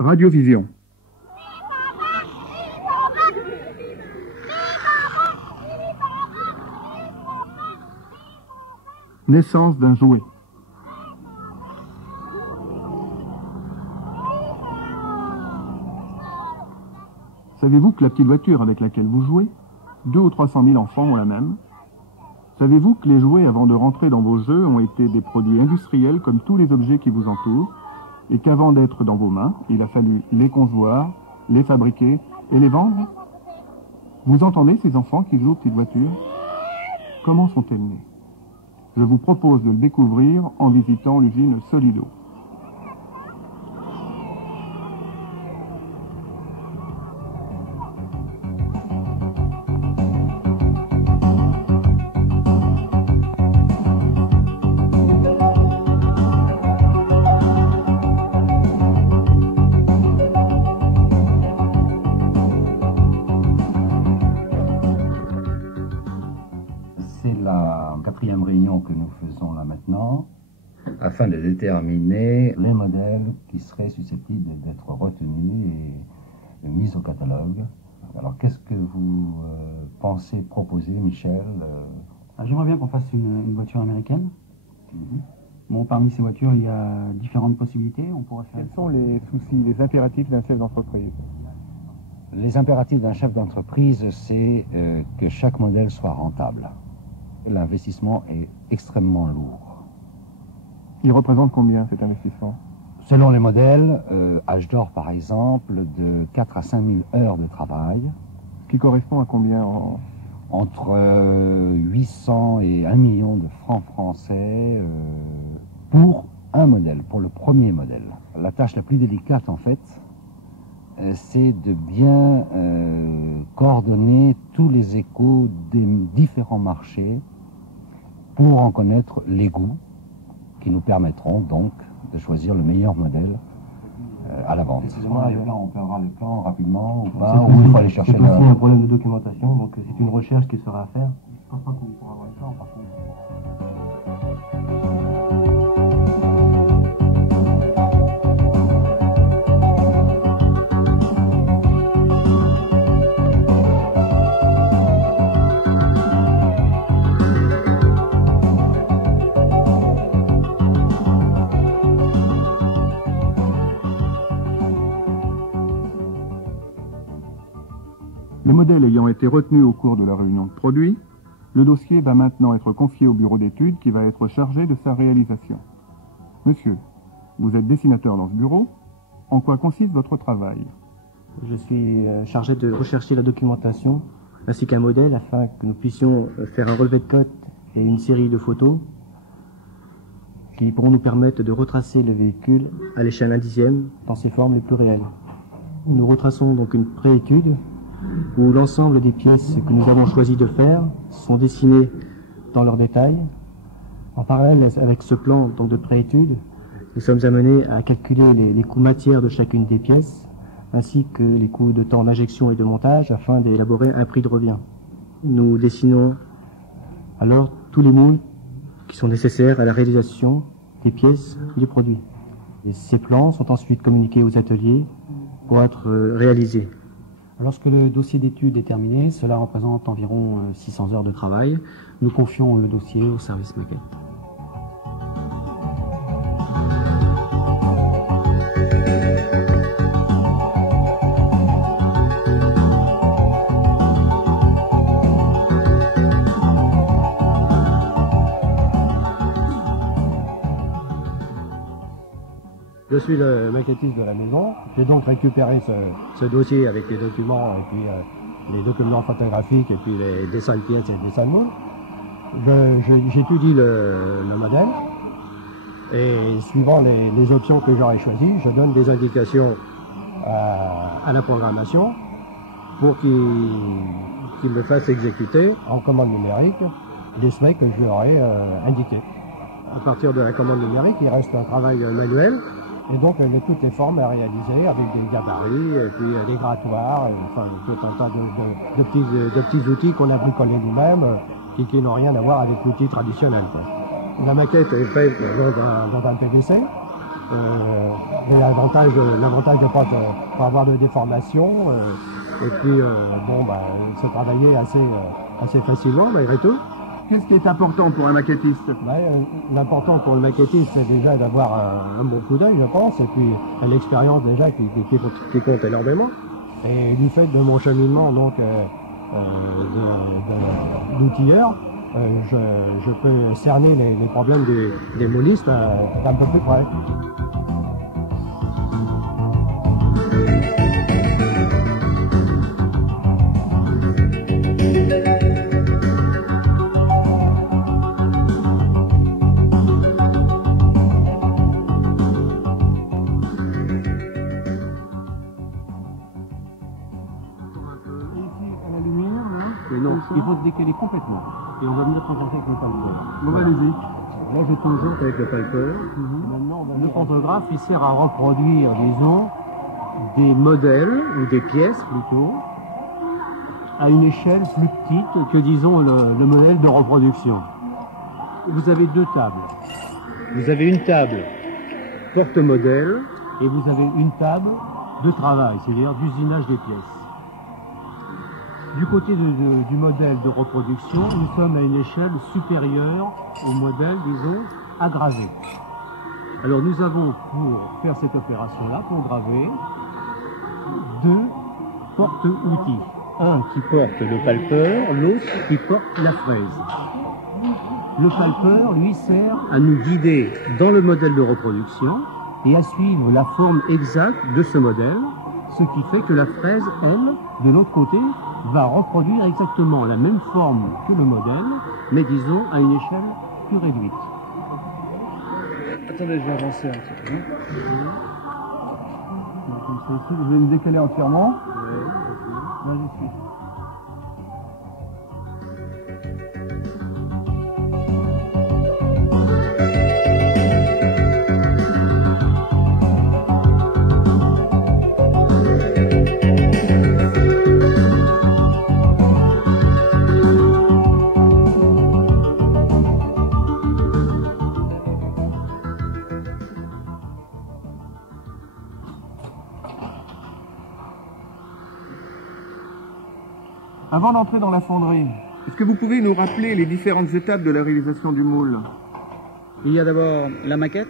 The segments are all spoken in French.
Radiovision. Naissance d'un jouet. Savez-vous que la petite voiture avec laquelle vous jouez, 200 ou 300 000 enfants ont la même? Savez-vous que les jouets, avant de rentrer dans vos jeux, ont été des produits industriels comme tous les objets qui vous entourent, et qu'avant d'être dans vos mains, il a fallu les concevoir, les fabriquer et les vendre? Vous entendez ces enfants qui jouent aux petites voitures? Comment sont-elles nées? Je vous propose de le découvrir en visitant l'usine Solido. Quatrième réunion que nous faisons là maintenant, afin de déterminer les modèles qui seraient susceptibles d'être retenus et mis au catalogue. Alors qu'est-ce que vous pensez proposer, Michel? J'aimerais bien qu'on fasse une voiture américaine. Bon, parmi ces voitures, il y a différentes possibilités. On pourrait faire... Quels sont les soucis, les impératifs d'un chef d'entreprise? Les impératifs d'un chef d'entreprise, c'est que chaque modèle soit rentable. L'investissement est extrêmement lourd. Il représente combien cet investissement? Selon les modèles, âge d'or par exemple, de 4 à 5 000 heures de travail. Ce qui correspond à combien Entre 800 et 1 million de francs français pour un modèle, pour le premier modèle. La tâche la plus délicate en fait, c'est de bien coordonner tous les échos des différents marchés pour en connaître les goûts qui nous permettront donc de choisir le meilleur modèle à la vente. Excusez-moi, on peut avoir le plan rapidement ou pas, ou il faut aller chercher c'est aussi un problème de documentation, donc c'est une recherche qui sera à faire. Je pense pas qu'on pourra avoir le temps par contre. Le modèle ayant été retenu au cours de la réunion de produits, le dossier va maintenant être confié au bureau d'études qui va être chargé de sa réalisation. Monsieur, vous êtes dessinateur dans ce bureau. En quoi consiste votre travail? Je suis chargé de rechercher la documentation ainsi qu'un modèle afin que nous puissions faire un relevé de cote et une série de photos qui pourront nous permettre de retracer le véhicule à l'échelle 1/10 dans ses formes les plus réelles. Nous retraçons donc une préétude où l'ensemble des pièces que nous avons choisi de faire sont dessinées dans leurs détails. En parallèle avec ce plan donc de préétude, nous sommes amenés à calculer les coûts matières de chacune des pièces, ainsi que les coûts de temps d'injection et de montage, afin d'élaborer un prix de revient. Nous dessinons alors tous les moules qui sont nécessaires à la réalisation des pièces du produit. Et ces plans sont ensuite communiqués aux ateliers pour être réalisés. Lorsque le dossier d'étude est terminé, cela représente environ 600 heures de travail. Nous confions le dossier au service maquette. Je suis le maquettiste de la maison. J'ai donc récupéré ce dossier avec les documents et puis les documents photographiques et puis les dessins de pièces et les dessins de moules. J'étudie le modèle et suivant les options que j'aurais choisies, je donne des indications à la programmation pour qu'il me fasse exécuter en commande numérique les specs que je lui aurais indiqués. À partir de la commande numérique, il reste un travail manuel. Et donc toutes les formes à réaliser avec des gabarits et puis des grattoirs, et, enfin tout un tas de petits outils qu'on a bricolés nous-mêmes qui n'ont rien à voir avec l'outil traditionnel, quoi. La maquette est faite dans un PVC Et l'avantage de pas avoir de déformation. Et puis, se travailler assez facilement, malgré tout. Qu'est-ce qui est important pour un maquettiste? L'important pour le maquettiste, c'est déjà d'avoir un bon coup d'œil, je pense, et puis l'expérience déjà qui compte énormément. Et du fait de mon cheminement donc d'outilleur, je peux cerner les problèmes des moulistes d'un peu plus près. Il faut se décaler complètement. Et on va venir concentre avec le palpeur. Bon, allez-y. Là, je concentre avec le palpeur. Maintenant, le pantographe, il sert à reproduire, disons, des modèles, ou des pièces plutôt, à une échelle plus petite que, disons, le modèle de reproduction. Vous avez deux tables. Vous avez une table porte-modèle et vous avez une table de travail, c'est-à-dire d'usinage des pièces. Du côté du modèle de reproduction, nous sommes à une échelle supérieure au modèle, disons, à graver. Alors nous avons, pour faire cette opération-là, pour graver, deux porte-outils. Un qui porte le palpeur, l'autre qui porte la fraise. Le palpeur, lui, sert à nous guider dans le modèle de reproduction et à suivre la forme exacte de ce modèle, ce qui fait que la fraise, elle, de l'autre côté, va reproduire exactement la même forme que le modèle, mais disons à une échelle plus réduite. Attendez, je vais avancer un petit peu. Comme ça ici, je vais me décaler entièrement. Là, j'y suis. Avant d'entrer dans la fonderie, est-ce que vous pouvez nous rappeler les différentes étapes de la réalisation du moule? Il y a d'abord la maquette,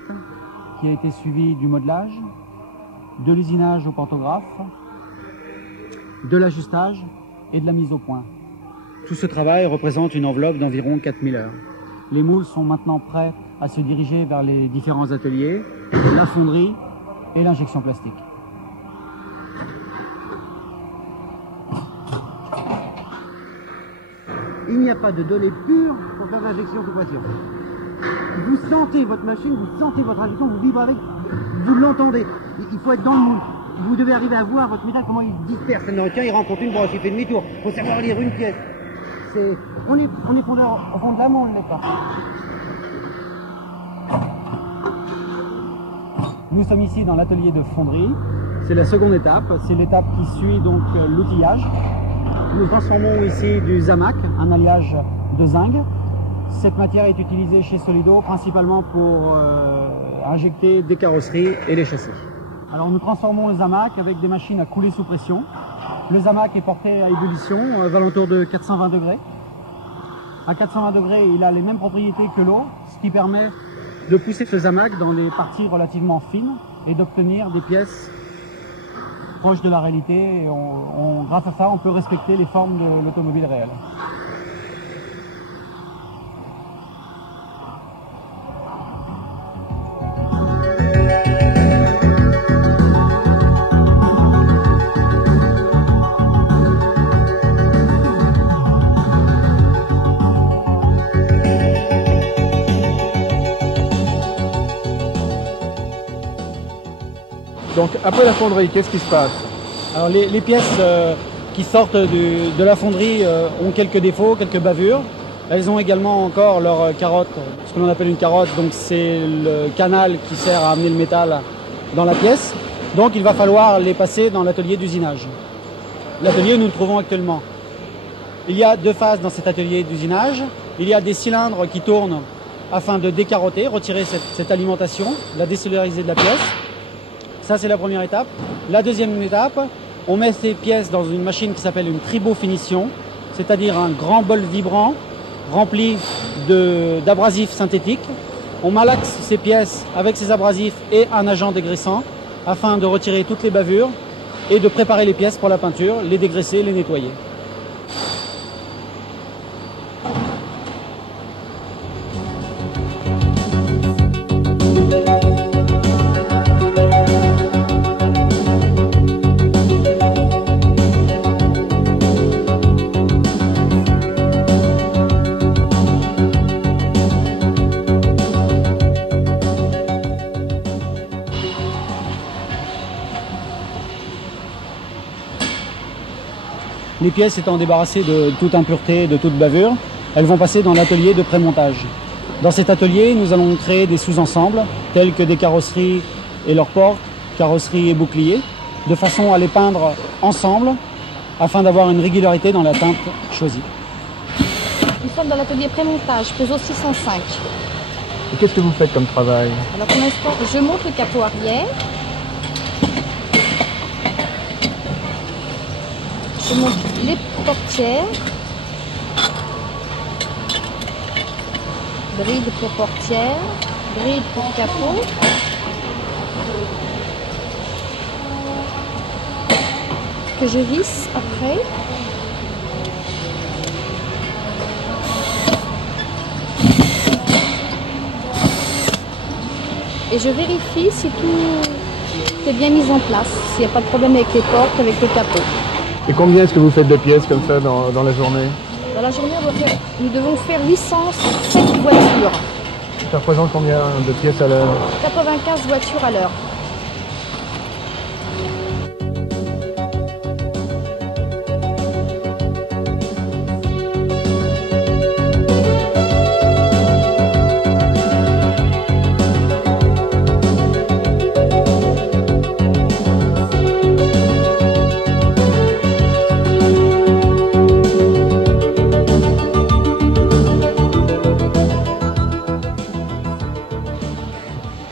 qui a été suivie du modelage, de l'usinage au pantographe, de l'ajustage et de la mise au point. Tout ce travail représente une enveloppe d'environ 4000 heures. Les moules sont maintenant prêts à se diriger vers les différents ateliers, la fonderie et l'injection plastique. Il n'y a pas de données pures pour faire l'injection sous pression. Vous sentez votre machine, vous sentez votre injection, vous vibrez avec, vous l'entendez. Il faut être dans le moule. Vous devez arriver à voir votre métal, comment il disperse. Non, tiens, il rencontre une broche, il fait demi-tour. Il faut savoir lire une pièce. On est fondeur au fond de la moule, on ne l'est pas. Nous sommes ici dans l'atelier de fonderie. C'est la seconde étape. C'est l'étape qui suit donc l'outillage. Nous transformons ici du zamac, un alliage de zinc. Cette matière est utilisée chez Solido principalement pour injecter des carrosseries et les châssis. Alors nous transformons le zamac avec des machines à couler sous pression. Le zamac est porté à ébullition aux alentours de 420 degrés. À 420 degrés, il a les mêmes propriétés que l'eau, ce qui permet de pousser ce zamac dans les parties relativement fines et d'obtenir des pièces proches de la réalité. Et grâce à ça, on peut respecter les formes de l'automobile réelle. Donc après la fonderie, qu'est-ce qui se passe? Alors les pièces qui sortent de la fonderie ont quelques défauts, quelques bavures. Elles ont également encore leur carotte, ce que l'on appelle une carotte, donc c'est le canal qui sert à amener le métal dans la pièce. Donc il va falloir les passer dans l'atelier d'usinage. L'atelier où nous nous trouvons actuellement. Il y a deux phases dans cet atelier d'usinage. Il y a des cylindres qui tournent afin de décarotter, retirer cette alimentation, la désolariser de la pièce. Ça, c'est la première étape. La deuxième étape, on met ces pièces dans une machine qui s'appelle une tribofinition, c'est-à-dire un grand bol vibrant rempli d'abrasifs synthétiques. On malaxe ces pièces avec ces abrasifs et un agent dégraissant afin de retirer toutes les bavures et de préparer les pièces pour la peinture, les dégraisser, les nettoyer. Les pièces étant débarrassées de toute impureté, de toute bavure, elles vont passer dans l'atelier de prémontage. Dans cet atelier, nous allons créer des sous-ensembles, tels que des carrosseries et leurs portes, carrosseries et boucliers, de façon à les peindre ensemble, afin d'avoir une régularité dans la teinte choisie. Nous sommes dans l'atelier prémontage, Peugeot 605. Et qu'est-ce que vous faites comme travail? Alors pour l'instant, je monte le capot arrière. Je monte les portières, bride pour portière, bride pour capot, que je visse après. Et je vérifie si tout est bien mis en place, s'il n'y a pas de problème avec les portes, avec le capot. Et combien est-ce que vous faites de pièces comme ça dans la journée? Dans la journée, nous devons faire 807 voitures. Ça représente combien de pièces à l'heure? 95 voitures à l'heure.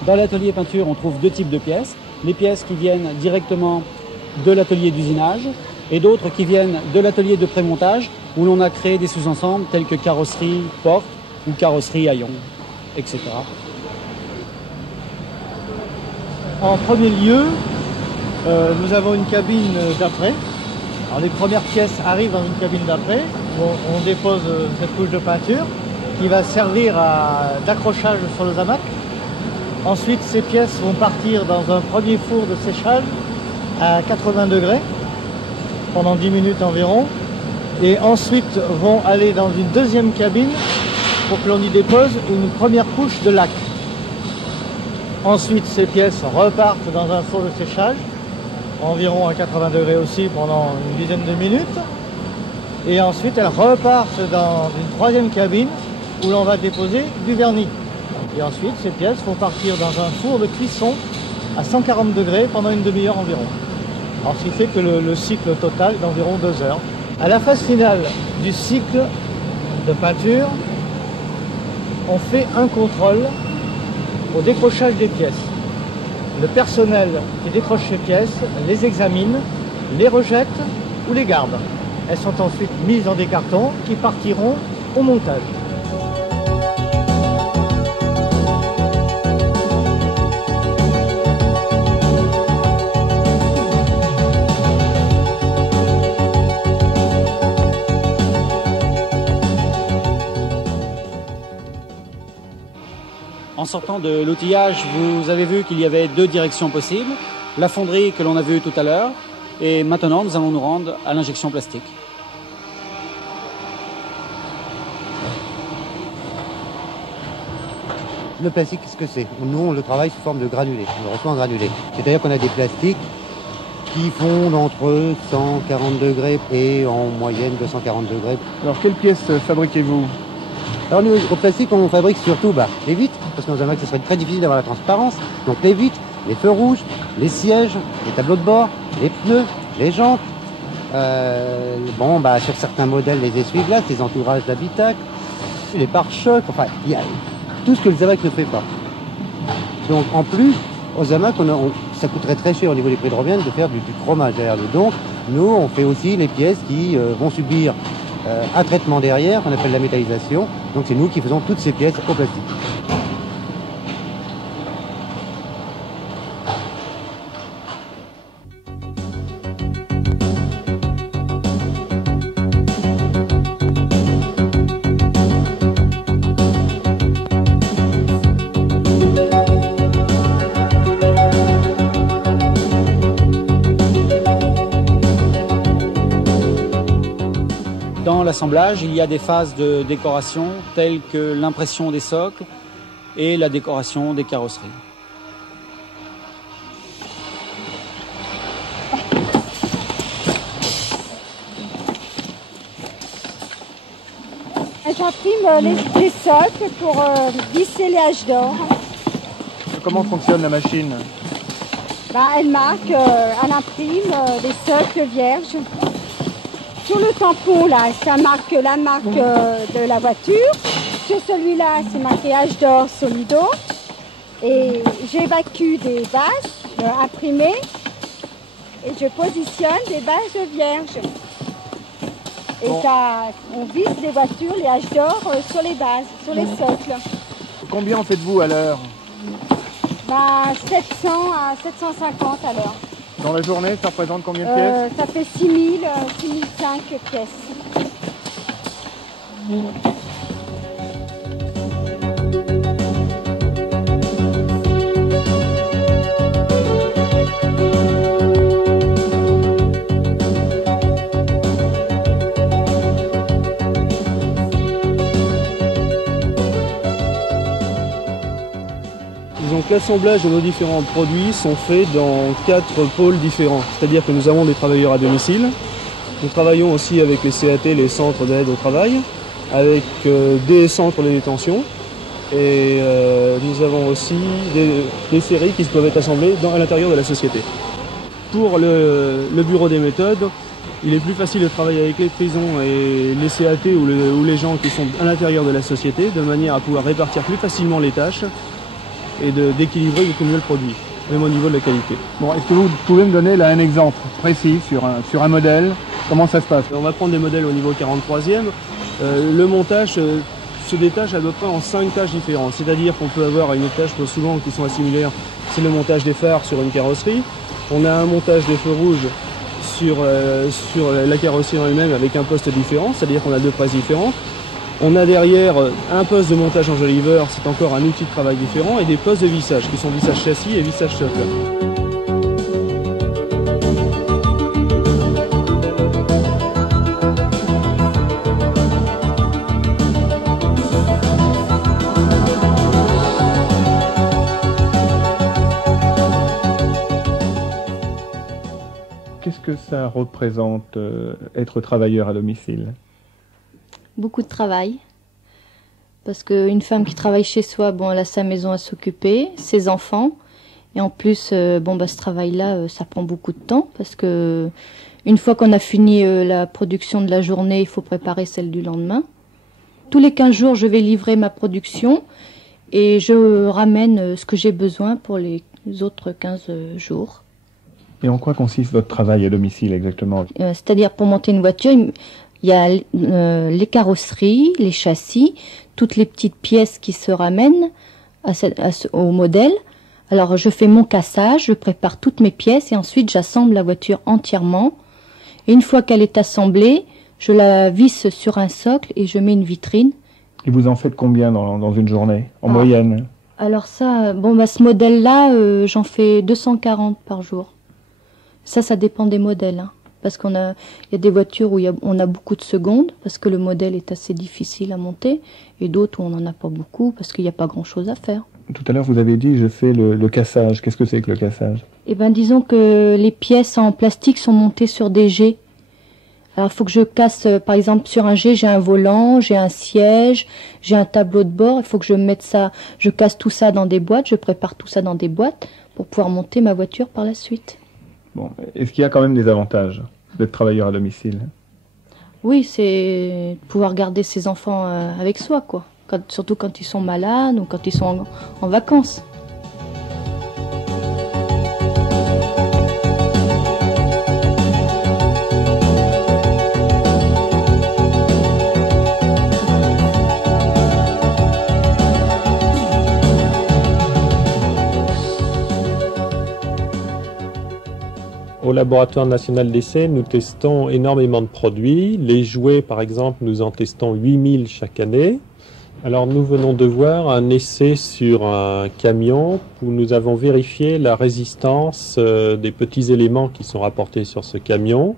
Dans l'atelier peinture, on trouve deux types de pièces. Les pièces qui viennent directement de l'atelier d'usinage et d'autres qui viennent de l'atelier de prémontage où l'on a créé des sous-ensembles tels que carrosserie porte ou carrosserie haillon, etc. En premier lieu, nous avons une cabine d'après. Alors les premières pièces arrivent dans une cabine d'après où on dépose cette couche de peinture qui va servir d'accrochage sur le hamac. Ensuite, ces pièces vont partir dans un premier four de séchage à 80 degrés pendant 10 minutes environ. Et ensuite vont aller dans une deuxième cabine pour que l'on y dépose une première couche de laque. Ensuite, ces pièces repartent dans un four de séchage, environ à 80 degrés aussi pendant une dizaine de minutes. Et ensuite, elles repartent dans une troisième cabine où l'on va déposer du vernis. Et ensuite, ces pièces vont partir dans un four de cuisson à 140 degrés pendant une demi-heure environ. Alors, ce qui fait que le cycle total est d'environ 2 heures. À la phase finale du cycle de peinture, on fait un contrôle au décrochage des pièces. Le personnel qui décroche ces pièces les examine, les rejette ou les garde. Elles sont ensuite mises dans des cartons qui partiront au montage. En sortant de l'outillage, vous avez vu qu'il y avait deux directions possibles. La fonderie que l'on a vue tout à l'heure, et maintenant nous allons nous rendre à l'injection plastique. Le plastique, qu'est-ce que c'est? Nous, on le travaille sous forme de granulés. On le reçoit en granulés. C'est-à-dire qu'on a des plastiques qui fondent entre 140 degrés et en moyenne 240 degrés. Alors, quelles pièces fabriquez-vous? Alors nous, au plastique, on fabrique surtout les vitres, parce que dans un Mac, ce serait très difficile d'avoir la transparence. Donc les vitres, les feux rouges, les sièges, les tableaux de bord, les pneus, les jantes. Sur certains modèles, les essuie-glaces, les entourages d'habitacle, les pare-chocs. Enfin, il y a tout ce que le Zamac ne fait pas. Donc en plus, au Zamac, ça coûterait très cher au niveau des prix de revient de faire du chromage derrière le. Donc nous, on fait aussi les pièces qui vont subir un traitement derrière, qu'on appelle la métallisation. Donc c'est nous qui faisons toutes ces pièces au plastique. Dans l'assemblage, il y a des phases de décoration telles que l'impression des socles et la décoration des carrosseries. J'imprime les socles pour visser les haches d'or. Comment fonctionne la machine? Elle marque, elle imprime les socles vierges. Sur le tampon, là, ça marque la marque de la voiture. Sur celui-là, c'est marqué H d'or Solido. Et j'évacue des bases imprimées et je positionne des bases vierges. Et on visse les voitures, les H d'or, sur les bases, sur les socles. Combien en faites-vous à l'heure? 700 à 750 à l'heure. Dans la journée, ça représente combien de pièces? Ça fait 6000, 6005 pièces. Donc l'assemblage de nos différents produits sont faits dans 4 pôles différents. C'est-à-dire que nous avons des travailleurs à domicile. Nous travaillons aussi avec les CAT, les centres d'aide au travail, avec des centres de détention. Et nous avons aussi des séries qui peuvent être assemblées à l'intérieur de la société. Pour le bureau des méthodes, il est plus facile de travailler avec les prisons et les CAT ou les gens qui sont à l'intérieur de la société, de manière à pouvoir répartir plus facilement les tâches et d'équilibrer beaucoup mieux le produit, même au niveau de la qualité. Bon, est-ce que vous pouvez me donner là un exemple précis sur un modèle? Comment ça se passe? On va prendre des modèles au niveau 43e. Le montage se détache à peu près en 5 tâches différentes. C'est-à-dire qu'on peut avoir une tâche souvent qui sont assimilaires, c'est le montage des phares sur une carrosserie. On a un montage des feux rouges sur la carrosserie en elle-même avec un poste différent, c'est-à-dire qu'on a 2 presses différentes. On a derrière un poste de montage enjoliveur, c'est encore un outil de travail différent, et des postes de vissage, qui sont vissage châssis et vissage socle. Qu'est-ce que ça représente être travailleur à domicile? Beaucoup de travail, parce qu'une femme qui travaille chez soi, elle a sa maison à s'occuper, ses enfants, et en plus, ce travail-là, ça prend beaucoup de temps, parce que une fois qu'on a fini la production de la journée, il faut préparer celle du lendemain. Tous les 15 jours, je vais livrer ma production, et je ramène ce que j'ai besoin pour les autres 15 jours. Et en quoi consiste votre travail à domicile exactement? C'est-à-dire, pour monter une voiture, il y a les carrosseries, les châssis, toutes les petites pièces qui se ramènent au modèle. Alors je fais mon cassage, je prépare toutes mes pièces et ensuite j'assemble la voiture entièrement. Et une fois qu'elle est assemblée, je la visse sur un socle et je mets une vitrine. Et vous en faites combien dans une journée, en moyenne? Alors ça, ce modèle-là, j'en fais 240 par jour. Ça dépend des modèles, hein. Parce il y a des voitures où on a beaucoup de secondes, parce que le modèle est assez difficile à monter, et d'autres où on n'en a pas beaucoup, parce qu'il n'y a pas grand-chose à faire. Tout à l'heure, vous avez dit, je fais le cassage. Qu'est-ce que c'est que le cassage? Disons que les pièces en plastique sont montées sur des jets. Alors, il faut que je casse, par exemple, sur un jet, j'ai un volant, j'ai un siège, j'ai un tableau de bord, il faut que je casse tout ça dans des boîtes, je prépare tout ça dans des boîtes, pour pouvoir monter ma voiture par la suite. Bon, est-ce qu'il y a quand même des avantages d'être travailleur à domicile? Oui, c'est pouvoir garder ses enfants avec soi, quoi. surtout quand ils sont malades ou quand ils sont en vacances. Au laboratoire national d'essai, nous testons énormément de produits. Les jouets, par exemple, nous en testons 8000 chaque année. Alors nous venons de voir un essai sur un camion où nous avons vérifié la résistance des petits éléments qui sont rapportés sur ce camion,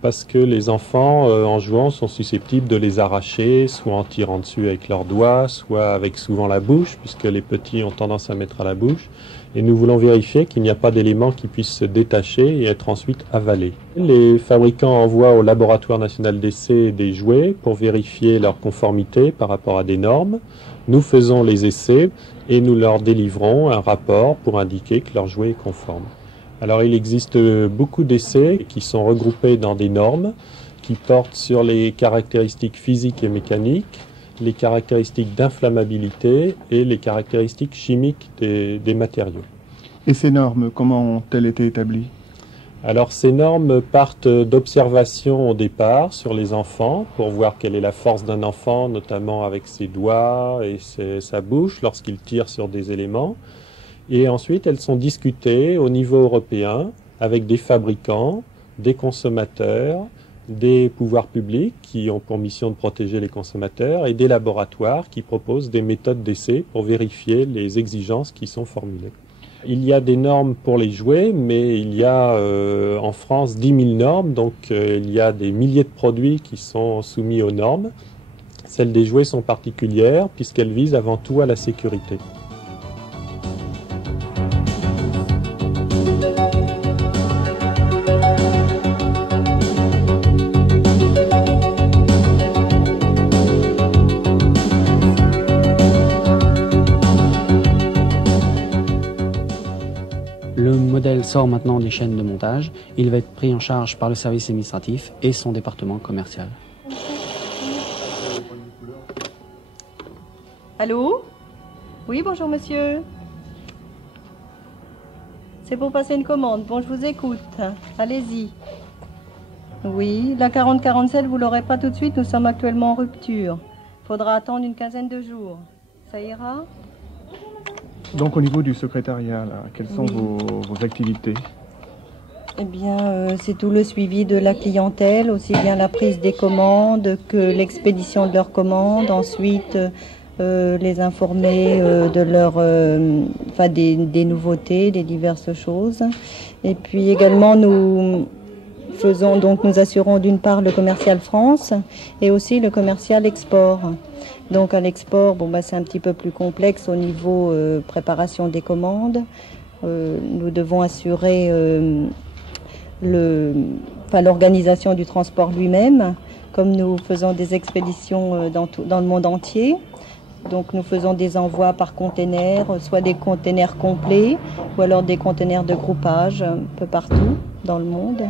parce que les enfants, en jouant, sont susceptibles de les arracher, soit en tirant dessus avec leurs doigts, soit avec souvent la bouche, puisque les petits ont tendance à mettre à la bouche. Et nous voulons vérifier qu'il n'y a pas d'éléments qui puissent se détacher et être ensuite avalés. Les fabricants envoient au laboratoire national d'essai des jouets pour vérifier leur conformité par rapport à des normes. Nous faisons les essais et nous leur délivrons un rapport pour indiquer que leur jouet est conforme. Alors il existe beaucoup d'essais qui sont regroupés dans des normes qui portent sur les caractéristiques physiques et mécaniques, les caractéristiques d'inflammabilité et les caractéristiques chimiques des matériaux. Et ces normes, comment ont-elles été établies? Alors ces normes partent d'observations au départ sur les enfants pour voir quelle est la force d'un enfant, notamment avec ses doigts et sa bouche lorsqu'il tire sur des éléments. Et ensuite elles sont discutées au niveau européen avec des fabricants, des consommateurs, des pouvoirs publics qui ont pour mission de protéger les consommateurs et des laboratoires qui proposent des méthodes d'essai pour vérifier les exigences qui sont formulées. Il y a des normes pour les jouets, mais il y a en France 10 000 normes, donc il y a des milliers de produits qui sont soumis aux normes. Celles des jouets sont particulières puisqu'elles visent avant tout à la sécurité. Le modèle sort maintenant des chaînes de montage. Il va être pris en charge par le service administratif et son département commercial. Allô? Oui, bonjour monsieur. C'est pour passer une commande. Bon, je vous écoute. Allez-y. Oui, la 4047, vous l'aurez pas tout de suite. Nous sommes actuellement en rupture. Faudra attendre une quinzaine de jours. Ça ira? Donc au niveau du secrétariat, là, quelles sont vos activités? Eh bien, c'est tout le suivi de la clientèle, aussi bien la prise des commandes que l'expédition de leurs commandes. Ensuite, les informer de leur, des nouveautés, des diverses choses. Et puis également, nous assurons d'une part le commercial France et aussi le commercial export. Donc à l'export, c'est un petit peu plus complexe au niveau préparation des commandes. Nous devons assurer l'organisation du transport lui-même, comme nous faisons des expéditions dans le monde entier. Donc nous faisons des envois par container, soit des containers complets ou alors des containers de groupage un peu partout dans le monde.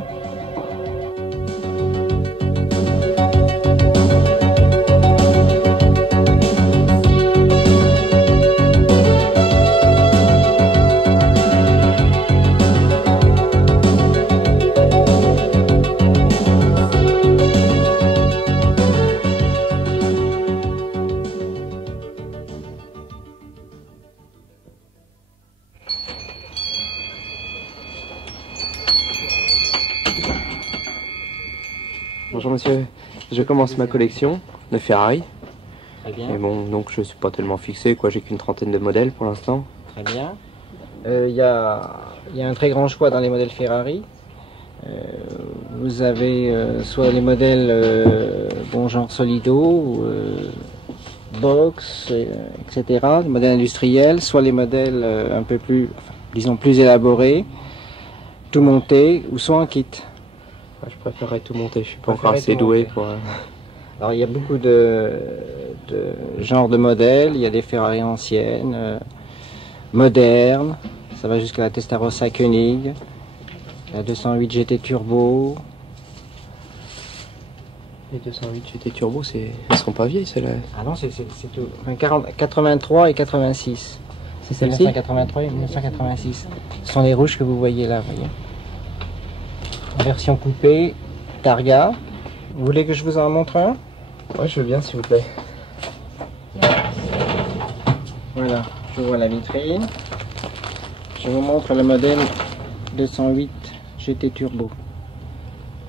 Bonjour monsieur, je commence ma collection de Ferrari. Très bien. Et bon, donc je suis pas tellement fixé, j'ai qu'une trentaine de modèles pour l'instant. Très bien. Il y a un très grand choix dans les modèles Ferrari. Vous avez soit les modèles genre Solido, Box, etc., les modèles industriels, soit les modèles un peu plus, plus élaborés, tout monté, ou soit en kit. Je préférerais tout monter, je suis pas encore assez doué pour... Alors il y a beaucoup de genres de modèles, il y a des Ferrari anciennes, modernes, ça va jusqu'à la Testarossa Koenig, la 208 GT Turbo, Les 208 GT Turbo, elles sont pas vieilles, celles-là. Ah non, c'est tout. Enfin, 83 et 86. C'est celle-ci 1983 et 1986. Ce sont les rouges que vous voyez là, voyez. En version coupée, Targa. Vous voulez que je vous en montre un? Ouais, je veux bien, s'il vous plaît. Voilà, je vois la vitrine. Je vous montre le modèle 208 GT Turbo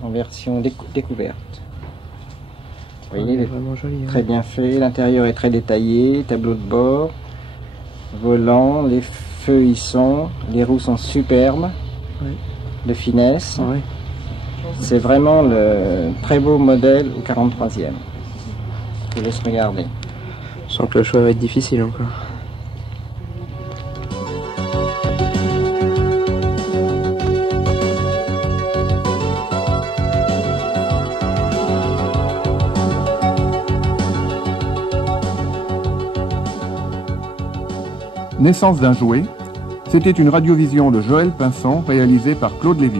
en version découverte. Vous voyez, il est vraiment joli. Très bien fait, l'intérieur est très détaillé, tableau de bord, volant, les feux y sont, les roues sont superbes, de finesse. Ouais. C'est vraiment le très beau modèle au 43e. Je vous laisse regarder. Je sens que le choix va être difficile encore. Naissance d'un jouet, c'était une radiovision de Joël Pinson réalisée par Claude Lévy.